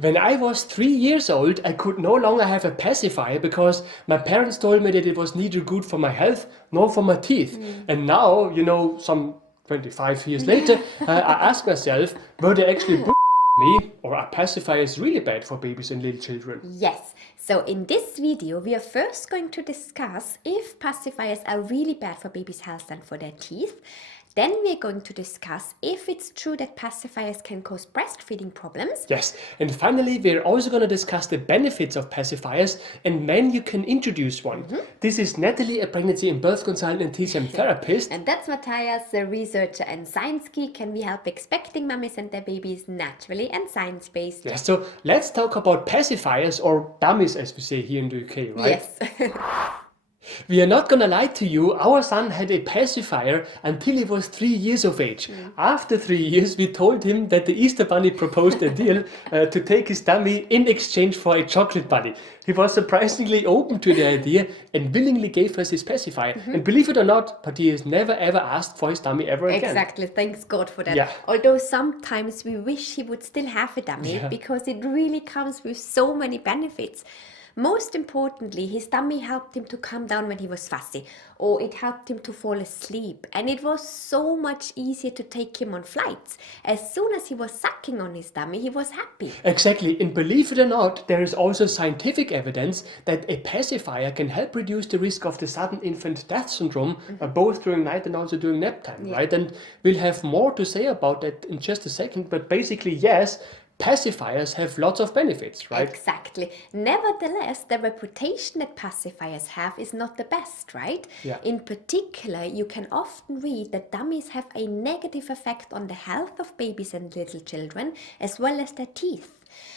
When I was 3 years old, I could no longer have a pacifier because my parents told me that it was neither good for my health nor for my teeth. And now, some 25 years later, I ask myself, were they actually me, or are pacifiers really bad for babies and little children? Yes, so in this video we are first going to discuss if pacifiers are really bad for babies' health and for their teeth. Then we are going to discuss if it's true that pacifiers can cause breastfeeding problems. Yes, and finally, we're also going to discuss the benefits of pacifiers and when you can introduce one. This is Natalie, a pregnancy and birth consultant and TCM therapist. And that's Matthias, a researcher and science geek, and we help expecting mummies and their babies naturally and science-based. Yes, so let's talk about pacifiers, or dummies as we say here in the UK, right? Yes. We are not gonna lie to you, our son had a pacifier until he was 3 years of age. After 3 years, we told him that the Easter Bunny proposed a deal to take his dummy in exchange for a chocolate bunny. He was surprisingly open to the idea and willingly gave us his pacifier. And believe it or not, but he has never ever asked for his dummy ever again. Exactly, thanks God for that. Yeah. Although sometimes we wish he would still have a dummy because it really comes with so many benefits. Most importantly, his tummy helped him to calm down when he was fussy, or it helped him to fall asleep, and it was so much easier to take him on flights. As soon as he was sucking on his tummy, he was happy. Exactly, and believe it or not, there is also scientific evidence that a pacifier can help reduce the risk of the sudden infant death syndrome, both during night and also during nap time, right? And we'll have more to say about that in just a second, but basically, yes, pacifiers have lots of benefits, right? Exactly. Nevertheless, the reputation that pacifiers have is not the best, right? Yeah. In particular, you can often read that dummies have a negative effect on the health of babies and little children, as well as their teeth.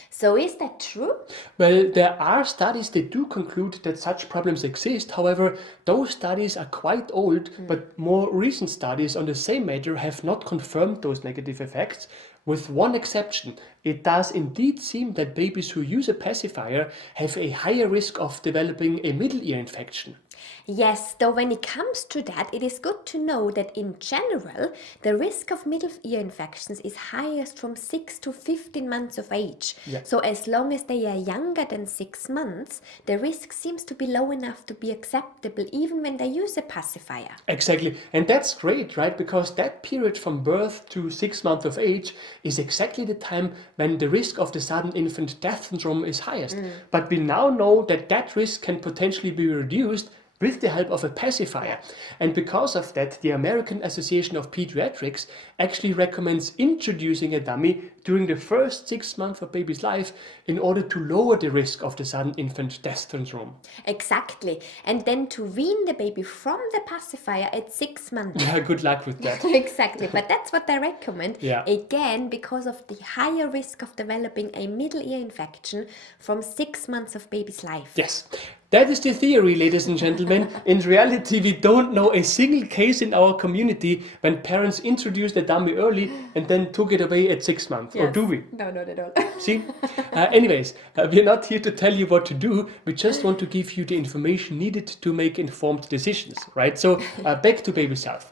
So is that true? Well, there are studies that do conclude that such problems exist. However, those studies are quite old, but more recent studies on the same matter have not confirmed those negative effects. With one exception, it does indeed seem that babies who use a pacifier have a higher risk of developing a middle ear infection. Yes, though when it comes to that, it is good to know that in general, the risk of middle ear infections is highest from 6 to 15 months of age. Yeah. So as long as they are younger than 6 months, the risk seems to be low enough to be acceptable even when they use a pacifier. Exactly, and that's great, right? Because that period from birth to 6 months of age is exactly the time when the risk of the sudden infant death syndrome is highest. But we now know that that risk can potentially be reduced with the help of a pacifier. And because of that, the American Association of Pediatrics actually recommends introducing a dummy during the first 6 months of baby's life in order to lower the risk of the sudden infant death syndrome. Exactly. And then to wean the baby from the pacifier at 6 months. Yeah, good luck with that. Exactly, but that's what they recommend. Yeah. Again, because of the higher risk of developing a middle ear infection from 6 months of baby's life. Yes, that is the theory, ladies and gentlemen. In reality, we don't know a single case in our community when parents introduced the dummy early and then took it away at 6 months. Or do we? No, not at all. See? Anyways, we're not here to tell you what to do. We just want to give you the information needed to make informed decisions, right? So back to baby's health.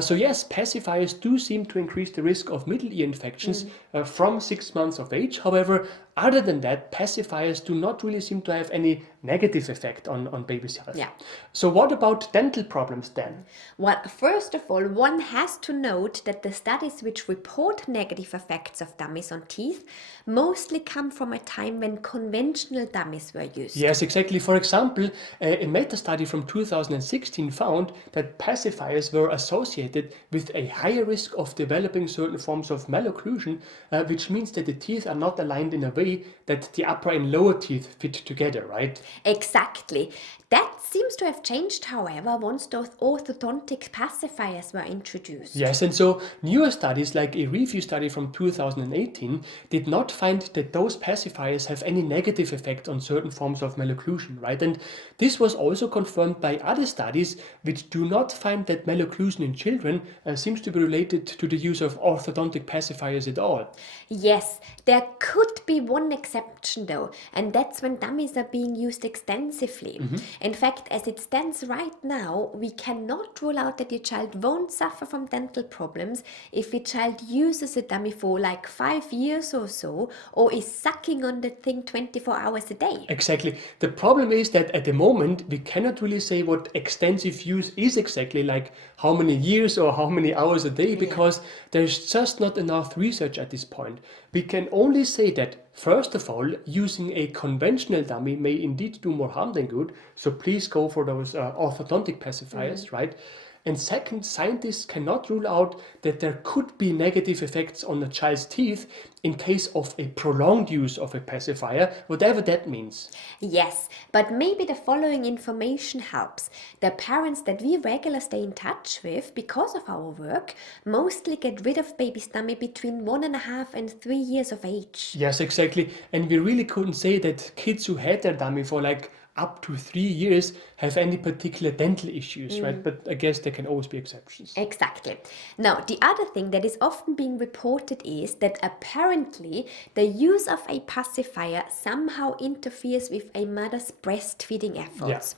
So yes, pacifiers do seem to increase the risk of middle ear infections from 6 months of age. However, other than that, pacifiers do not really seem to have any negative effect on baby's health. Yeah. So what about dental problems then? Well, first of all, one has to note that the studies which report negative effects of dummies on teeth mostly come from a time when conventional dummies were used. Yes, exactly. For example, a meta-study from 2016 found that pacifiers were associated with a higher risk of developing certain forms of malocclusion, which means that the teeth are not aligned in a way that the upper and lower teeth fit together, right? Exactly. That seems to have changed, however, once those orthodontic pacifiers were introduced. Yes, and so newer studies like a review study from 2018 did not find that those pacifiers have any negative effect on certain forms of malocclusion, right? And this was also confirmed by other studies which do not find that malocclusion confusion in children seems to be related to the use of orthodontic pacifiers at all. Yes, there could be one exception though, and that's when dummies are being used extensively. In fact, as it stands right now, we cannot rule out that your child won't suffer from dental problems if your child uses a dummy for like 5 years or so, or is sucking on the thing 24 hours a day. Exactly. The problem is that at the moment we cannot really say what extensive use is exactly, like how many years or how many hours a day, because there's just not enough research at this point. We can only say that, first of all, using a conventional dummy may indeed do more harm than good, so please go for those orthodontic pacifiers, right? And second, scientists cannot rule out that there could be negative effects on a child's teeth in case of a prolonged use of a pacifier, whatever that means. Yes, but maybe the following information helps. The parents that we regularly stay in touch with because of our work mostly get rid of baby's dummy between 1.5 and 3 years of age. Yes, exactly. And we really couldn't say that kids who had their dummy for like up to 3 years have any particular dental issues, right? But I guess there can always be exceptions. Exactly. Now, the other thing that is often being reported is that apparently the use of a pacifier somehow interferes with a mother's breastfeeding efforts.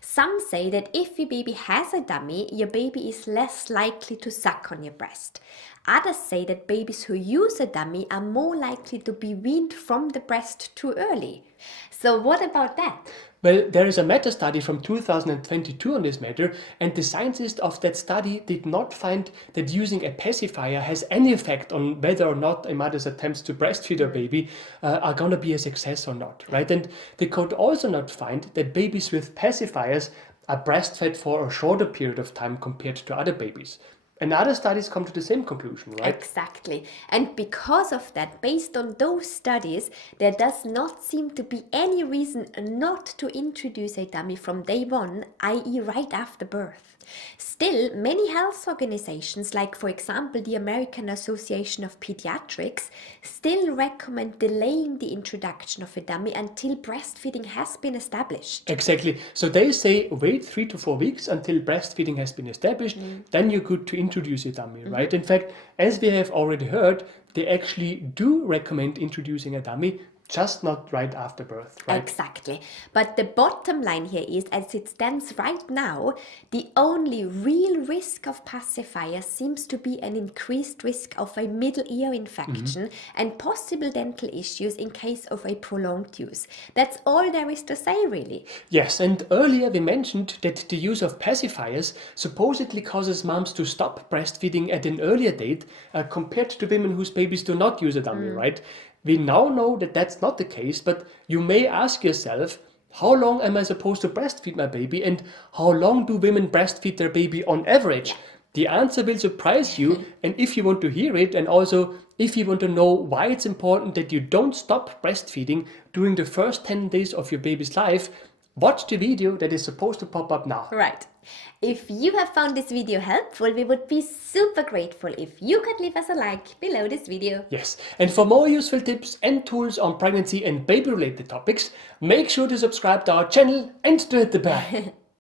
Some say that if your baby has a dummy, your baby is less likely to suck on your breast. Others say that babies who use a dummy are more likely to be weaned from the breast too early. So what about that? Well, there is a meta-study from 2022 on this matter, and the scientists of that study did not find that using a pacifier has any effect on whether or not a mother's attempts to breastfeed her baby are going to be a success or not, right? And they could also not find that babies with pacifiers are breastfed for a shorter period of time compared to other babies. And other studies come to the same conclusion, right? Exactly. And because of that, based on those studies, there does not seem to be any reason not to introduce a dummy from day one, i.e. right after birth. Still, many health organizations, like for example the American Association of Pediatrics, still recommend delaying the introduction of a dummy until breastfeeding has been established. Exactly. So they say wait 3 to 4 weeks until breastfeeding has been established, then you're good to introduce a dummy, right? In fact, as we have already heard, they actually do recommend introducing a dummy, just not right after birth, right? Exactly. But the bottom line here is, as it stands right now, the only real risk of pacifiers seems to be an increased risk of a middle ear infection and possible dental issues in case of a prolonged use. That's all there is to say, really. Yes, and earlier we mentioned that the use of pacifiers supposedly causes moms to stop breastfeeding at an earlier date compared to women whose babies do not use a dummy, right? We now know that that's not the case, but you may ask yourself, how long am I supposed to breastfeed my baby, and how long do women breastfeed their baby on average? The answer will surprise you, and if you want to hear it, and also if you want to know why it's important that you don't stop breastfeeding during the first 10 days of your baby's life, watch the video that is supposed to pop up now. Right. If you have found this video helpful, we would be super grateful if you could leave us a like below this video. Yes, and for more useful tips and tools on pregnancy and baby-related topics, make sure to subscribe to our channel and to hit the bell.